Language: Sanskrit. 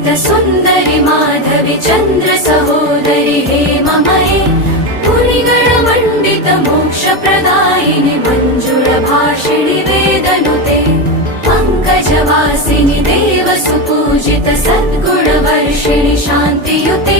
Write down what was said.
विलसित सुन्दरि माधवि चन्द्र सहोदरि हेममये मुनिगणमण्डित मोक्षप्रदायिनि मञ्जुळभाषिणि वेदनुते पङ्कजवासिनि देवसुपूजित सद्गुणवर्षिणि शान्तियुते